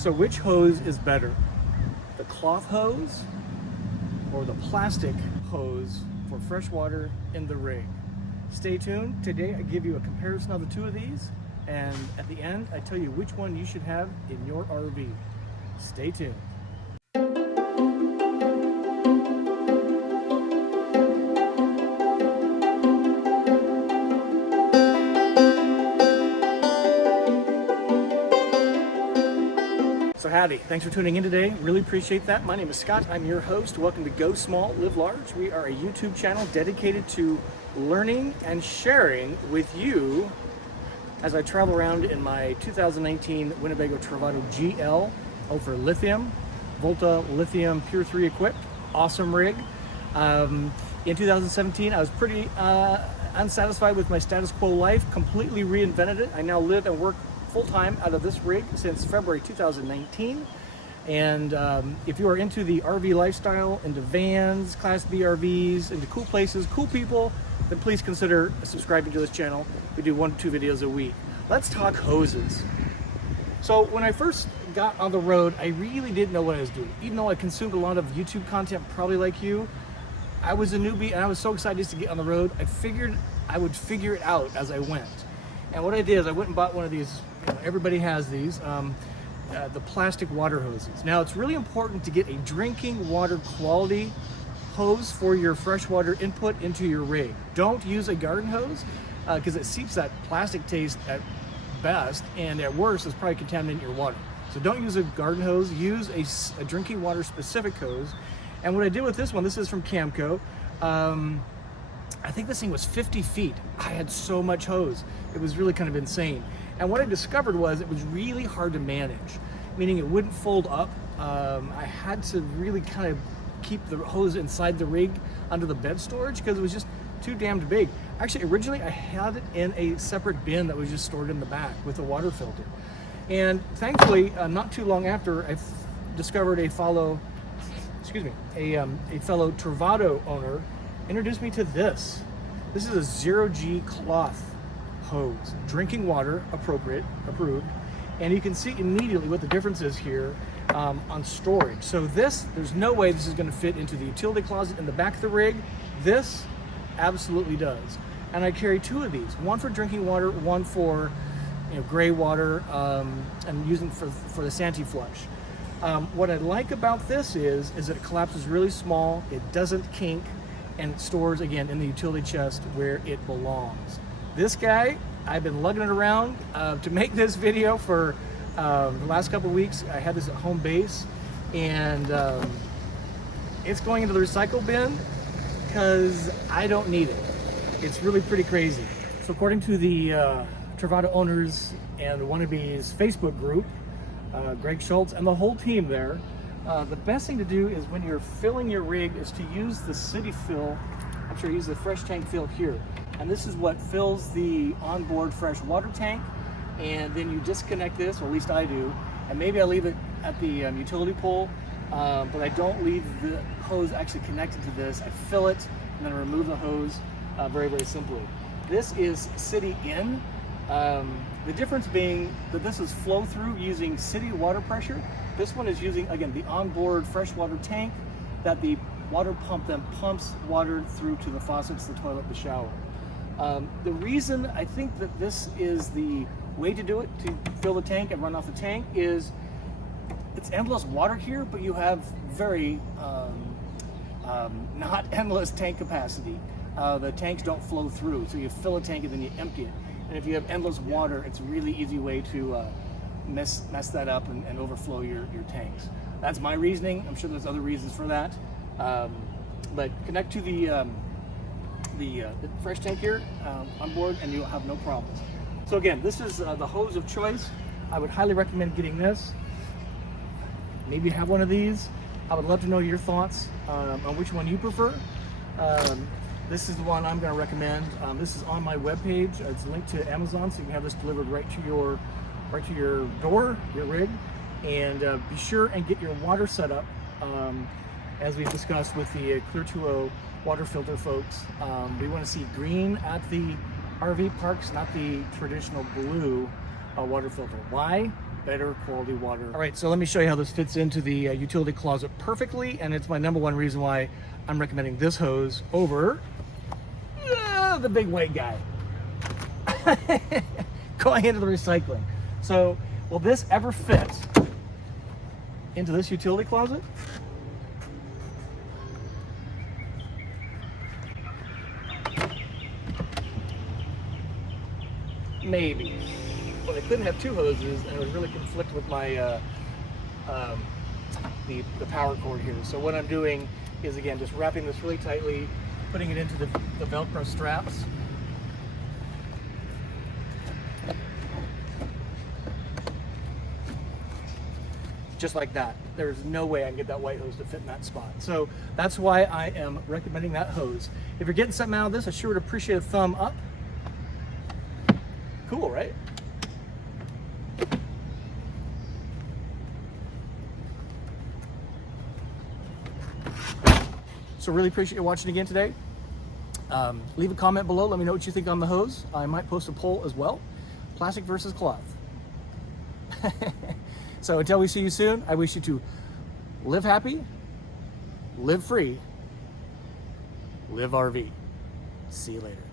So which hose is better? The cloth hose or the plastic hose for freshwater in the rig? Stay tuned. Today I give you a comparison of the two of these, and at the end I tell you which one you should have in your RV. Stay tuned. So howdy, thanks for tuning in today. Really appreciate that. My name is Scott. I'm your host. Welcome to Go Small, Live Large. We are a YouTube channel dedicated to learning and sharing with you as I travel around in my 2019 Winnebago Travato GL over lithium, Volta lithium Pure 3 equipped. Awesome rig. In 2017, I was pretty unsatisfied with my status quo life, completely reinvented it. I now live and work full-time out of this rig since February 2019. And if you are into the RV lifestyle, into vans, Class B RVs, into cool places, cool people, then please consider subscribing to this channel. We do 1 to 2 videos a week. Let's talk hoses. So when I first got on the road, I really didn't know what I was doing. Even though I consumed a lot of YouTube content, probably like you, I was a newbie and I was so excited just to get on the road. I figured I would figure it out as I went. And what I did is I went and bought one of these, everybody has these, the plastic water hoses. Now it's really important to get a drinking water quality hose for your freshwater input into your rig. Don't use a garden hose because it seeps that plastic taste at best, and at worst it's probably contaminating your water. So don't use a garden hose, use a drinking water specific hose. And what I did with this one, this is from Camco, I think this thing was 50 feet. I had so much hose. It was really kind of insane. And what I discovered was it was really hard to manage, meaning it wouldn't fold up. I had to really kind of keep the hose inside the rig under the bed storage because it was just too damned big. Actually, originally I had it in a separate bin that was just stored in the back with a water filter. And thankfully, not too long after, I discovered a fellow Travato owner introduced me to this. This is a 0G cloth hose, drinking water approved, and you can see immediately what the difference is here on storage. So there's no way this is going to fit into the utility closet in the back of the rig. This absolutely does. And I carry 2 of these, one for drinking water, one for gray water, and using for the anti-flush. What I like about this is that it collapses really small, it doesn't kink, and it stores again in the utility chest where it belongs. This guy, I've been lugging it around to make this video for the last couple of weeks. I had this at home base, and it's going into the recycle bin because I don't need it. It's really pretty crazy. So according to the Travato owners and Wannabes Facebook group, Greg Schultz and the whole team there, the best thing to do is when you're filling your rig is to use the city fill. I'm sure I use the fresh tank fill here. And this is what fills the onboard fresh water tank. And then you disconnect this, or at least I do. And maybe I leave it at the utility pole, but I don't leave the hose actually connected to this. I fill it and then remove the hose very, very simply. This is city in. The difference being that this is flow through using city water pressure. This one is using, again, the onboard freshwater tank that the water pump then pumps water through to the faucets, the toilet, the shower. The reason I think that this is the way to do it, to fill the tank and run off the tank, is it's endless water here, but you have very not endless tank capacity. The tanks don't flow through, so you fill a tank and then you empty it. And if you have endless water, it's a really easy way to mess that up and overflow your tanks. That's my reasoning. I'm sure there's other reasons for that. But connect to the fresh tank here on board and you'll have no problems. So again, this is the hose of choice. I would highly recommend getting this. Maybe have one of these. I would love to know your thoughts on which one you prefer. This is the one I'm going to recommend. This is on my webpage. It's linked to Amazon, so you can have this delivered right to your door, your rig. And be sure and get your water set up, as we've discussed with the Clear 2.0 water filter folks. We want to see green at the RV parks, not the traditional blue water filter. Why? better quality water. All right, so let me show you how this fits into the utility closet perfectly, and it's my #1 reason why I'm recommending this hose over the big white guy. Going into the recycling. So will this ever fit into this utility closet? Maybe. But I couldn't have two hoses, and it would really conflict with my the power cord here. So what I'm doing is, again, just wrapping this really tightly, putting it into the Velcro straps. Just like that. There's no way I can get that white hose to fit in that spot. So that's why I am recommending that hose. If you're getting something out of this, I sure would appreciate a thumb up. Cool, right? So really appreciate you watching again today. Leave a comment below. Let me know what you think on the hose. I might post a poll as well. Plastic versus cloth. So until we see you soon, I wish you to live happy, live free, live RV. See you later.